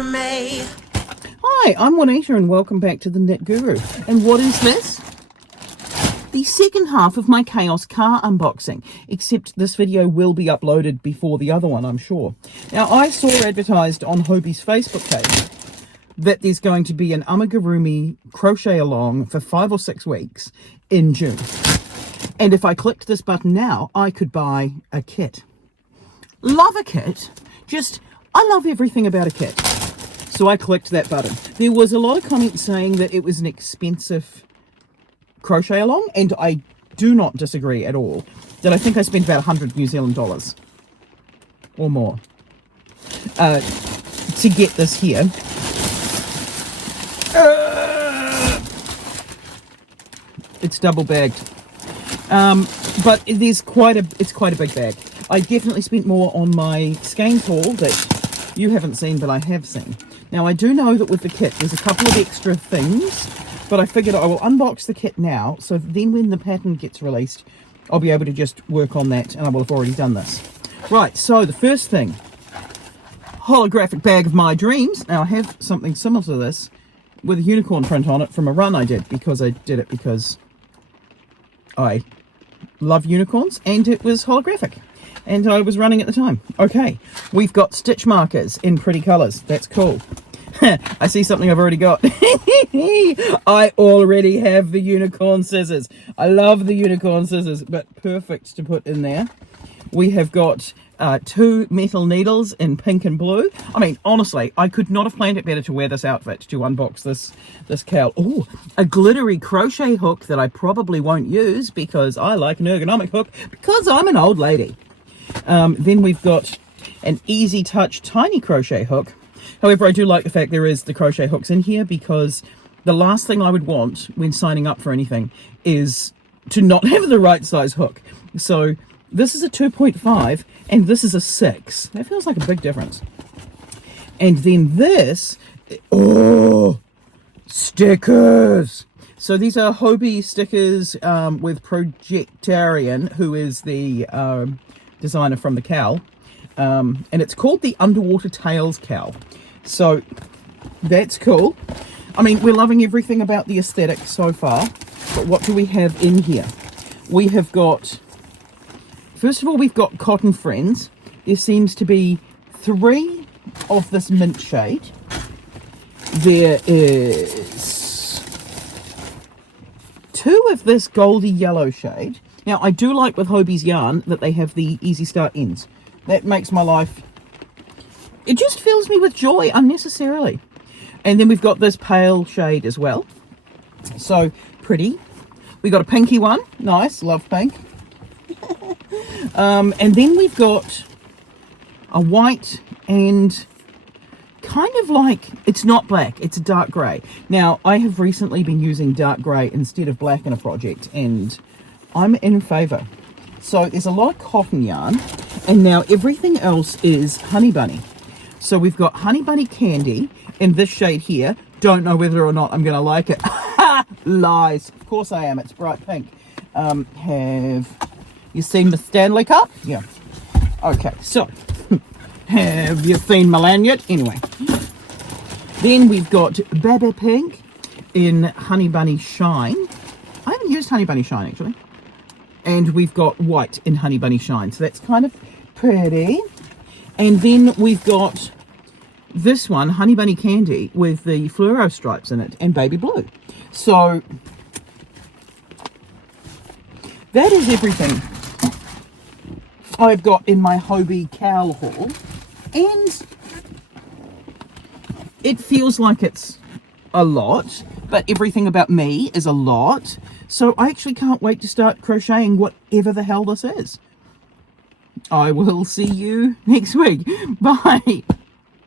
Amiguru-may. Hi, I'm Juanita and welcome back to the Knit Guru. And what is this? The second half of my Chaos car unboxing, except this video will be uploaded before the other one, I'm sure. Now, I saw advertised on Hobbie's Facebook page that there's going to be an Amigurumi crochet along for 5 or 6 weeks in June. And if I clicked this button now, I could buy a kit. Love a kit. I love everything about a kit. So I clicked that button. There was a lot of comments saying that it was an expensive crochet along, and I do not disagree at all. That I think I spent about 100 New Zealand dollars or more to get this here. It's double bagged, but it's quite a big bag. I definitely spent more on my skein haul that you haven't seen, but I have seen. Now, I do know that with the kit, there's a couple of extra things, but I figured I will unbox the kit now, so then when the pattern gets released, I'll be able to just work on that, and I will have already done this. Right, so the first thing, holographic bag of my dreams. Now, I have something similar to this with a unicorn print on it from a run I did, because I love unicorns, and it was holographic. And I was running at the time. Okay, we've got stitch markers in pretty colours. That's cool. I see something I've already got. I already have the unicorn scissors. I love the unicorn scissors, but perfect to put in there. We have got 2 metal needles in pink and blue. I mean, honestly, I could not have planned it better to wear this outfit to unbox this cowl. Oh, a glittery crochet hook that I probably won't use because I like an ergonomic hook because I'm an old lady. Then we've got an easy touch tiny crochet hook. However, I do like the fact there is the crochet hooks in here, because the last thing I would want when signing up for anything is to not have the right size hook. So this is a 2.5 and this is a 6. That feels like a big difference. And then this, oh, stickers. So these are Hobbii stickers with Projectarian, who is the designer from the cowl, and it's called the Underwater Tails cowl. So that's cool. I mean, we're loving everything about the aesthetic so far, but what do we have in here? We have got, first of all, we've got Cotton Friends. There seems to be 3 of this mint shade. There is 2 of this goldy yellow shade. Now, I do like with Hobbie's yarn that they have the easy start ends. That makes my life, it just fills me with joy unnecessarily. And then we've got this pale shade as well. So pretty. We got a pinky one. Nice, love pink. And then we've got a white and kind of like, it's not black, it's a dark grey. Now, I have recently been using dark grey instead of black in a project, and I'm in favour. So there's a lot of cotton yarn, and now everything else is Honey Bunny. So we've got Honey Bunny Candy in this shade here. Don't know whether or not I'm going to like it. Lies. Of course I am. It's bright pink. Have you seen the Stanley Cup? Yeah. Okay, so have you seen my lanyard? Anyway. Then we've got Baby Pink in Honey Bunny Shine. I haven't used Honey Bunny Shine, actually. And we've got white in Honey Bunny Shine. So that's kind of pretty. And then we've got this one, Honey Bunny Candy, with the fluoro stripes in it and baby blue. So that is everything I've got in my Hobbii cowl haul. And it feels like it's a lot, but everything about me is a lot. So I actually can't wait to start crocheting whatever the hell this is. I will see you next week. Bye.